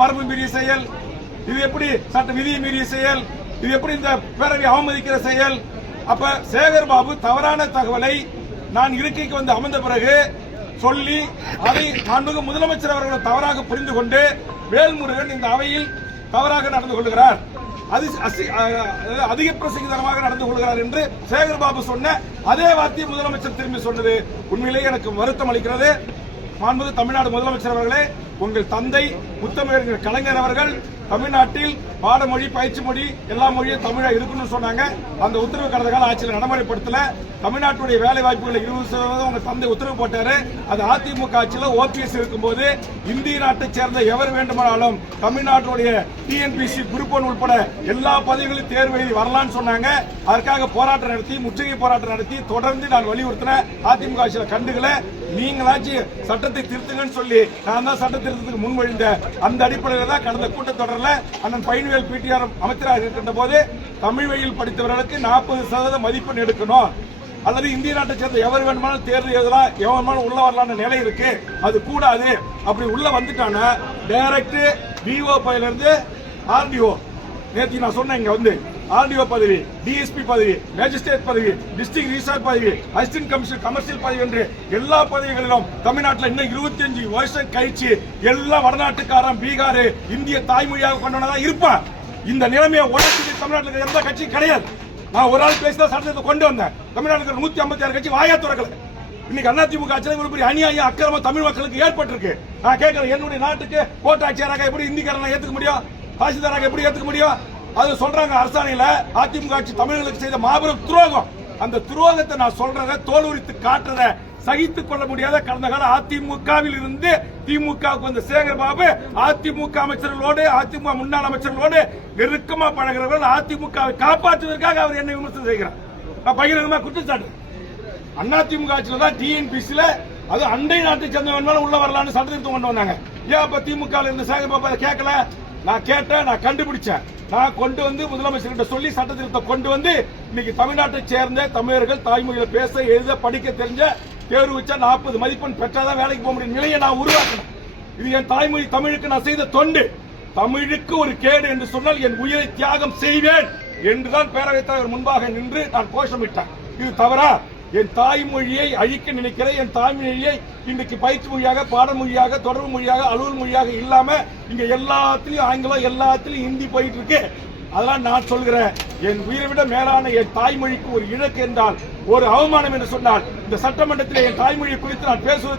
மரபு மீறிய செயல்? இது எப்படி சட்ட விதியை மீறிய செயல்? இது எப்படி இந்த பேரவை அவமதிக்கிற செயல்? அப்ப சேகர் பாபு தவறான தகவலை நான் இருக்கைக்கு வந்து அமர்ந்த பிறகு சொல்லி அதை மாண்புமிகு முதலமைச்சர் அவர்கள் தவறாக புரிந்து கொண்டு வேல்முருகன் இந்த அவையில் தவறாக நடந்து கொள்கிறார், அதிக பிரசங்கிதனமாக நடந்து கொள்கிறார் என்று சேகர் பாபு சொன்ன அதே வார்த்தையை முதலமைச்சர் திரும்பி சொன்னது உண்மையிலேயே எனக்கு வருத்தம் அளிக்கிறது. மாண்புமிகு தமிழ்நாடு முதலமைச்சர் அவர்களே, உங்கள் தந்தை முத்தமிழர் கலைஞர் அவர்கள் தமிழ்நாட்டில் பாடமொழி, பயிற்சி மொழி எல்லா மொழியும் தமிழா இருக்கணும்னு சொன்னாங்க. அந்த உத்தரவு கடந்த கால ஆட்சியில் நடைமுறைப்படுத்தல. தமிழ்நாட்டுடைய வேலை வாய்ப்புகளை 20% உங்க தந்தை உத்தரவு போட்டாரு. அது அதிமுக ஆட்சியில் ஓபிஎஸ் இருக்கும்போது இந்திய நாட்டை சேர்ந்த எவர் வேண்டுமானாலும் தமிழ்நாட்டுடைய டிஎன்பிசி குரூப் 1 உட்பட எல்லா பதவிகளும் தேர்வு எழுதி வரலாம்னு சொன்னாங்க. அதற்காக போராட்டம் நடத்தி, முற்றுகை போராட்டம் நடத்தி தொடர்ந்து நான் வலியுறுத்தினேன். அதிமுக ஆட்சியில் கண்டுகளை நீங்களாச்சும் சட்டத்தை திருத்துங்கன்னு சொல்லி நான் தான் சட்ட திருத்தத்துக்கு முன்மொழிந்த அந்த அடிப்படையில் தான் கடந்த கூட்டத்தொடரில் அண்ணன் பைன்வேல் பிடிஆர் அமைச்சராக இருக்கின்ற போது தமிழ் வழியில் படித்தவர்களுக்கு 40% மதிப்பெண் எடுக்கணும், அல்லது இந்திய நாட்டை சேர்ந்த எவர் வேணுமானாலும் தேர்வு எழுதலாம், எவன் வேணுமானாலும் உள்ள வரலாம்னு நிலை இருக்கு. அது கூடாது. அப்படி உள்ள வந்துட்டானா டைரக்ட் டிஓ பதவியில இருந்து ஆர்டிஓ, நேற்று நான் சொன்னேன், இங்க வந்து ஆர்டிஓ பதவி, டிஎஸ்பி பதவி, மேஜிஸ்ட்ரேட் பதவி, டிஸ்ட்ரிக்ட் ரிஜிஸ்ட்ரார் பதவி, அசிஸ்டன்ட் கமிஷனர் கமர்ஷியல் பதவி என்று எல்லா பதவிகளிலும் தமிழ்நாட்டில் இன்னும் 25 வருஷம் கழிச்சு எல்லா வடநாட்டுக்காரன் பீகார் இந்திய தாய்மொழியாக கொண்டவனதான் இருப்பான். இந்த நிலைமையை உடனே தமிழ்நாட்டில் எந்த கட்சி கிடையாது. நான் ஒரு ஆள் பேசிதான் சட்டத்தை கொண்டு வந்தேன். தமிழ்நாட்டில் 156 கட்சி வாயா துறக்கல. இன்னைக்கு அதிமுக ஆட்சியில் ஒரு பெரிய அநியாயம் அக்கிரமம் தமிழ் மக்களுக்கு ஏற்பட்டிருக்கு. நான் கேட்கிறேன், என்னுடைய நாட்டுக்கு கோட்டாட்சியராக எப்படி இந்திக்காரனை ஏத்துக்க முடியும்? தாசில்தாராக எப்படி ஏத்துக்க முடியும்? அது சொல்றாங்க அரசாணையில அதிமுக ஆட்சி தமிழர்களுக்கு செய்த மாபெரும் துரோகம். அந்த துரோகத்தை நான் சொல்றத தோல் உரித்து காட்டுறத சகித்துக் கொள்ள முடியாத கடந்த கால அதிமுகவில் இருந்து திமுகவுக்கு வந்த சேகர் பாபு அதிமுக அமைச்சர்களோடு, அதிமுக முன்னாள் அமைச்சர்களோடு நெருக்கமா பழகிறவர்கள் அதிமுகவை காப்பாற்றுவதற்காக அவர் என்ன விமர்சனம் செய்கிறார். பகிரங்கமா குற்றச்சாட்டு. அதிமுக ஆட்சியில தான் டிஎன்பிசில அது அண்டை நாட்டை சேர்ந்தவன் உள்ள வரலான்னு சட்டத்திருத்தம் கொண்டு வந்தாங்க. ஏன் அப்ப திமுக இருந்த சேகர் பாபு அதை கேட்கல? நான் கேட்டேன், நான் கண்டுபிடிச்சேன், நான் கொண்டு வந்து முதலமைச்சர்கிட்ட சொல்லி சட்டத்திருத்தம் கொண்டு வந்து இன்னைக்கு தமிழ்நாட்டை சேர்ந்த தமிழர்கள் தாய்மொழியில பேச, எழுத, படிக்க தெரிஞ்ச தேர்வு வச்சா 40 மதிப்பெண் பெற்றாதான் வேலைக்கு போக முடியும் நிலையை நான் உருவாக்கணும். இது என் தாய்மொழி தமிழுக்கு நான் செய்த தொண்டு. தமிழுக்கு ஒரு கேடு என்று சொன்னால் என் உயிரை தியாகம் செய்வேன் என்றுதான் பேரவைத் தலைவர் முன்பாக நின்று நான் கோஷமிட்டேன். இது தவறா? என் தாய்மொழியை அழிக்க நினைக்கிற என் தாய்மொழியை இன்றைக்கு பயிற்சி மொழியாக, பாடமொழியாக, தொடர்பு மொழியாக, அலுவல் மொழியாக இல்லாம இங்க எல்லாத்திலையும் ஆங்கிலம், எல்லாத்திலையும் ஹிந்தி போயிட்டு இருக்கு. அதெல்லாம் நான் சொல்கிறேன், என் உயிரை விட மேலான என் தாய்மொழிக்கு ஒரு இழக்கு என்றால், ஒரு அவமானம் என்று சொன்னால் இந்த சட்டமன்றத்தில் என் தாய்மொழியை குறித்து நான் பேசுவது